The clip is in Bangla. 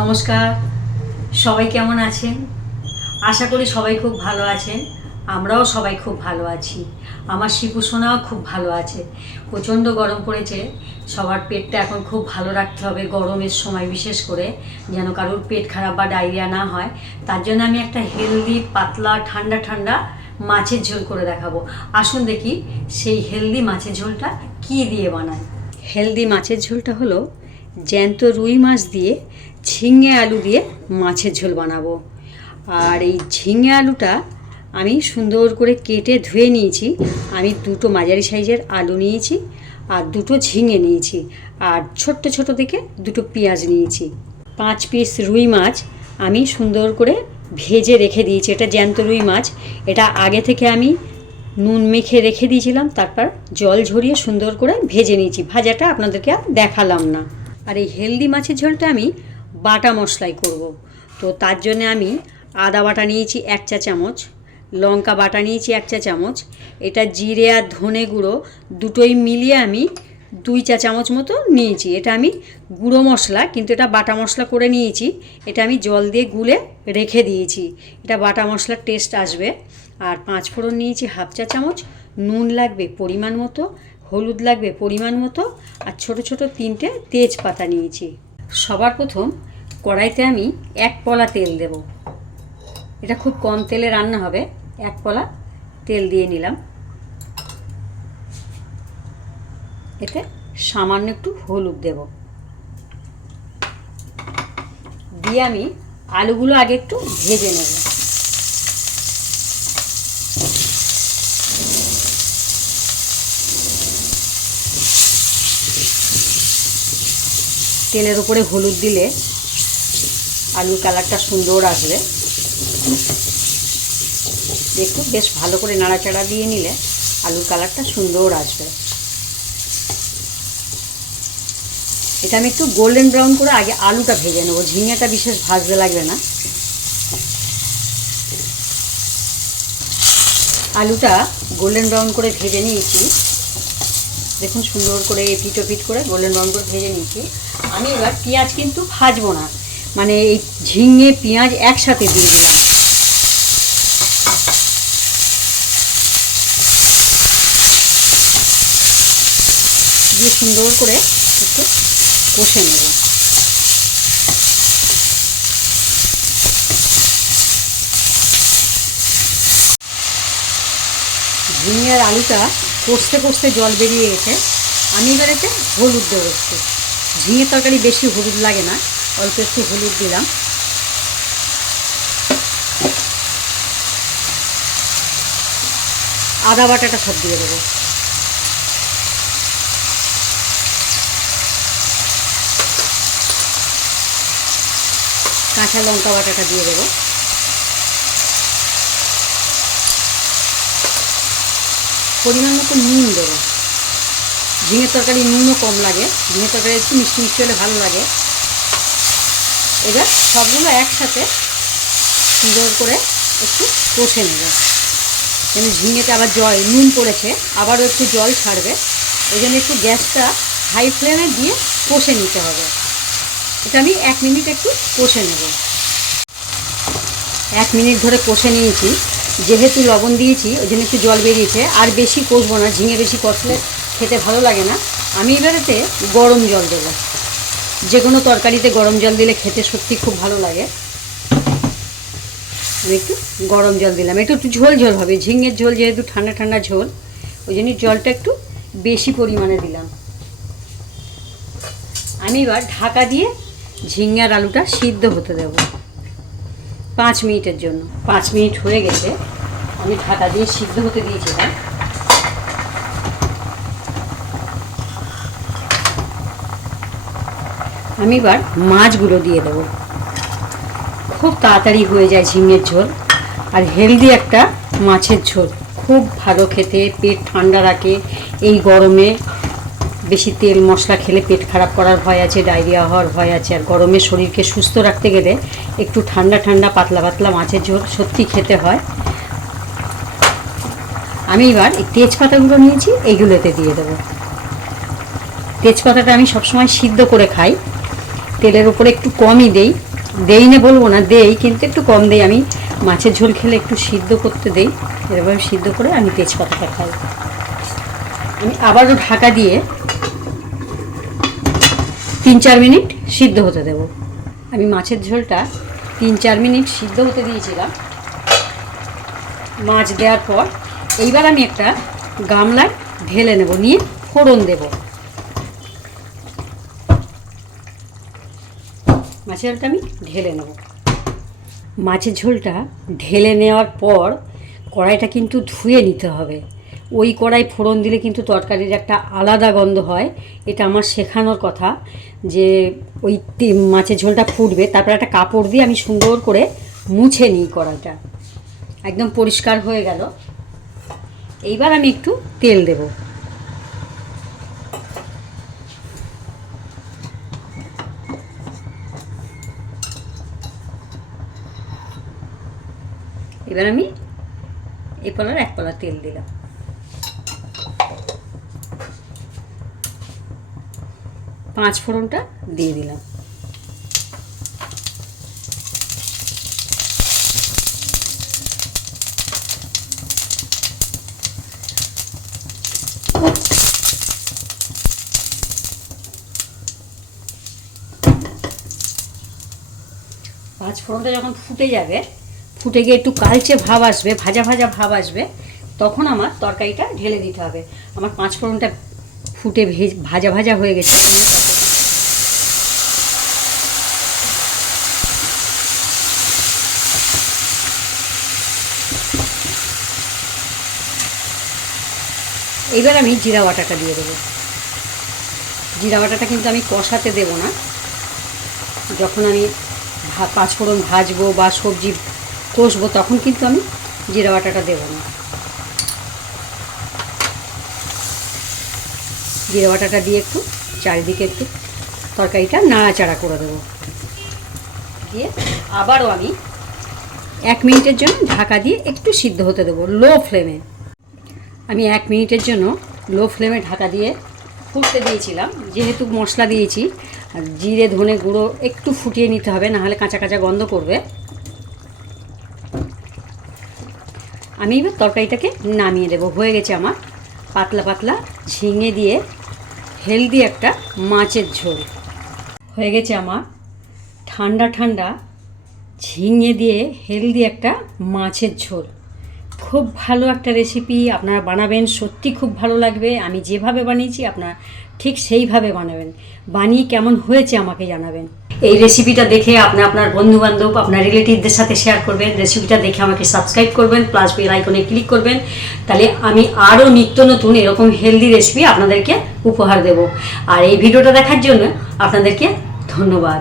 নমস্কার। সবাই কেমন আছেন? আশা করি সবাই খুব ভালো আছেন। আমরাও সবাই খুব ভালো আছি। আমার শিপুসোনাও খুব ভালো আছে। প্রচণ্ড গরম পড়েছে। সবার পেটটা এখন খুব ভালো রাখতে হবে গরমের সময়, বিশেষ করে যেন কারোর পেট খারাপ বা ডায়রিয়া না হয়। তার জন্য আমি একটা হেলদি, পাতলা, ঠান্ডা ঠান্ডা মাছের ঝোল করে দেখাবো। আসুন দেখি সেই হেলদি মাছের ঝোলটা কী দিয়ে বানায়। হেলদি মাছের ঝোলটা হলো জ্যান্ত রুই মাছ দিয়ে ঝিঙে আলু দিয়ে মাছের ঝোল বানাবো। আর এই ঝিঙে আলুটা আমি সুন্দর করে কেটে ধুয়ে নিয়েছি। আমি দুটো মাঝারি সাইজের আলু নিয়েছি আর দুটো ঝিঙে নিয়েছি আর ছোট্ট ছোট দেখে দুটো পেঁয়াজ নিয়েছি। পাঁচ পিস রুই মাছ আমি সুন্দর করে ভেজে রেখে দিয়েছি। এটা জ্যান্ত রুই মাছ। এটা আগে থেকে আমি নুন মেখে রেখে দিয়েছিলাম, তারপর জল ঝরিয়ে সুন্দর করে ভেজে নিয়েছি। ভাজাটা আপনাদেরকে আর দেখালাম না। আর এই হেলদি মাছের ঝোলটা আমি বাটা মশলাই করব। তো তার জন্য আমি আদা বাটা নিয়েছি এক চা চামচ, লঙ্কা বাটা নিয়েছি এক চা চামচ, এটা জিরে আর ধনে গুঁড়ো দুটোই মিলিয়ে আমি দুই চা চামচ মতো নিয়েছি। এটা আমি গুঁড়ো মশলা, কিন্তু এটা বাটা মশলা করে নিয়েছি, এটা আমি জল দিয়ে গুলে রেখে দিয়েছি। এটা বাটা মশলার টেস্ট আসবে। আর পাঁচ ফোড়ন নিয়েছি হাফ চা চামচ, নুন লাগবে পরিমাণ মতো, হলুদ লাগবে পরিমাণ মতো, আর ছোট ছোট তিনটে তেজপাতা নিয়েছি। সবার প্রথম কড়াইতে আমি এক পলা তেল দেব। এটা খুব কম তেলে রান্না হবে, এক পলা তেল দিয়ে নিলাম। এতে সামান্য একটু হলুদ দেব। দিয়ে আমি আলুগুলো আগে একটু ভেজে নেব। তেলের উপরে হলুদ দিলে আলুর কালারটা সুন্দর আসবে। একটু বেশ ভালো করে নাড়াচাড়া দিয়ে নিলে আলুর কালারটা সুন্দর আসবে। এটা আমি একটু গোল্ডেন ব্রাউন করে আগে আলুটা ভেজে নেব, ঝিঙেটা বিশেষ ভাজতে লাগবে না। আলুটা গোল্ডেন ব্রাউন করে ভেজে নিয়েছি। দেখুন, সুন্দর করে এপিট পিট করে গোল্ডেন ব্রাউন করে ভেজে নিয়েছি। আমি এবার পেঁয়াজ কিন্তু ভাজবো না। মানে এই ঝিঙে, পেঁয়াজ একসাথে দিয়ে দিলাম দিয়ে সুন্দর করে একটু কষে নেব। ঝিঙে আর আলুটা কষতে কষতে জল বেরিয়ে গেছে আমি এবার এতে হলুদ দেবো একটু। ঝিঙে তরকারি বেশি হলুদ লাগে না, অল্প একটু হলুদ দিলাম। আদা বাটাটা সব দিয়ে দেবো। কাঁচা লঙ্কা বাটাটা দিয়ে দেবো। পরিমাণ মতো নুন দেবো। ঝিঙের তরকারি নুনও কম লাগে। ঝিঙের তরকারি একটু মিষ্টি মিষ্টি হলে ভালো লাগে। এবার সবগুলো একসাথে সুন্দর করে একটু কষে নেব। কেন ঝিঙেতে আবার জল, নুন পড়েছে, আবারও একটু জল ছাড়বে। ওই জন্য একটু গ্যাসটা হাই ফ্লেমে দিয়ে কষে নিতে হবে। এটা আমি এক মিনিট একটু কষে নেব। এক মিনিট ধরে কষে নিয়েছি। যেহেতু লবণ দিয়েছি, ওই জন্য একটু জল বেরিয়েছে। আর বেশি কষবো না, ঝিঙে বেশি কষলে খেতে ভালো লাগে না, আমি এবারেতে গরম জল দেবো। যে কোনো তরকারিতে গরম জল দিলে খেতে সত্যি খুব ভালো লাগে। আমি একটু গরম জল দিলাম একটু একটু ঝোল ঝোল হবে, ঝিঙের ঝোল যেহেতু ঠান্ডা ঠান্ডা ঝোল, ওই জন্য জলটা একটু বেশি পরিমাণে দিলাম। আমি এবার ঢাকা দিয়ে ঝিঙে আর আলুটা সিদ্ধ হতে দেব। পাঁচ মিনিটের জন্য, পাঁচ মিনিট হয়ে গেছে, আমি ঢাকা দিয়ে সিদ্ধ হতে দিয়েছিলাম। আমি এবার মাছগুলো দিয়ে দেবো। খুব তাড়াতাড়ি হয়ে যায় ঝিঙের ঝোল আর হেলদি একটা মাছের ঝোল। খুব ভালো খেতে, পেট ঠান্ডা রাখে। এই গরমে বেশি তেল, মশলা খেলে পেট খারাপ করার ভয় আছে, ডায়রিয়া হওয়ার ভয় আছে। আর গরমে শরীরকে সুস্থ রাখতে গেলে একটু ঠান্ডা ঠান্ডা, পাতলা পাতলা মাছের ঝোল সত্যি খেতে হয়। আমি এবার এই তেজপাতাগুলো নিয়েছি, এইগুলোতে দিয়ে দেবো। তেজপাতাটা আমি সবসময় সিদ্ধ করে খাই। তেলের উপরে একটু কমই দেই। দেই না বলব না, দেই, কিন্তু একটু কম দেই। আমি মাছের ঝোল খেলে একটু সিদ্ধ করতে দেই। এরকম সিদ্ধ করে আমি তেজপাতাটা খাই। আমি আবারও ঢাকা দিয়ে তিন চার মিনিট সিদ্ধ হতে দেব। আমি মাছের ঝোলটা তিন চার মিনিট সিদ্ধ হতে দিয়েছিলাম। মাছ দেওয়ার পর এইবার আমি একটা গামলায় ঢেলে নেব, নিয়ে ফোড়ন দেব। মাছের ঝোলটা আমি ঢেলে নেব। মাছের ঝোলটা ঢেলে নেওয়ার পর কড়াইটা কিন্তু ধুয়ে নিতে হবে। ওই কড়াই ফোড়ন দিলে কিন্তু তরকারির একটা আলাদা গন্ধ হয়। এটা আমার শেখানোর কথা যে ওই মাছের ঝোলটা ফুটবে, তারপর একটা কাপড় দিয়ে আমি সুন্দর করে মুছে নিই কড়াইটা। একদম পরিষ্কার হয়ে গেল। এইবার আমি একটু তেল দেব। এবার আমি এই পলার এক পলা তেল দিলাম। পাঁচ ফোড়নটা দিয়ে দিলাম। পাঁচ ফোড়নটা যখন ফুটে যাবে ফুটে গিয়ে একটু কালচে ভাব আসবে, ভাজা ভাজা ভাব আসবে, তখন আমার তরকারিটা ঢেলে দিতে হবে। আমার পাঁচ ফোড়নটা ফুটে ভেজ, ভাজা ভাজা হয়ে গেছে। এইবার আমি জিরা বাটাটা দিয়ে দেবো। জিরা বাটাটা কিন্তু আমি কষাতে দেবো না। যখন আমি পাঁচফোড়ন ভাজবো বা সবজি কষবো, তখন কিন্তু আমি জিরা বাটাটা দেবো না। জিরা বাটাটা দিয়ে একটু চারিদিকে একটু তরকারিটা নাড়াচাড়া করে দেবো। দিয়ে আবারও আমি এক মিনিটের জন্য ঢাকা দিয়ে একটু সিদ্ধ হতে দেবো, লো ফ্লেমে। আমি এক মিনিটের জন্য লো ফ্লেমে ঢাকা দিয়ে ফুটতে দিয়েছিলাম। যেহেতু মশলা দিয়েছি জিরে, ধনে গুঁড়ো একটু ফুটিয়ে নিতে হবে, নাহলে কাঁচা কাঁচা গন্ধ করবে আমি এবার তরকারিটাকে নামিয়ে দেবো। হয়ে গেছে আমার পাতলা পাতলা ঝিঙে দিয়ে হেলদি একটা মাছের ঝোল। হয়ে গেছে আমার ঠান্ডা ঠান্ডা ঝিঙে দিয়ে হেলদি একটা মাছের ঝোল। খুব ভালো একটা রেসিপি আপনারা বানাবেন, সত্যি খুব ভালো লাগবে। আমি যেভাবে বানিয়েছি, আপনারা ঠিক সেইভাবে বানাবেন। বানিয়ে কেমন হয়েছে আমাকে জানাবেন। এই রেসিপিটা দেখে আপনি আপনার বন্ধু বান্ধব আপনার রিলেটিভদের সাথে শেয়ার করবেন। রেসিপিটা দেখে আমাকে সাবস্ক্রাইব করবেন প্লাস বেল আইকনে ক্লিক করবেন। তাহলে আমি আরও নিত্য নতুন এরকম হেলদি রেসিপি আপনাদেরকে উপহার দেব। আর এই ভিডিওটা দেখার জন্য আপনাদেরকে ধন্যবাদ।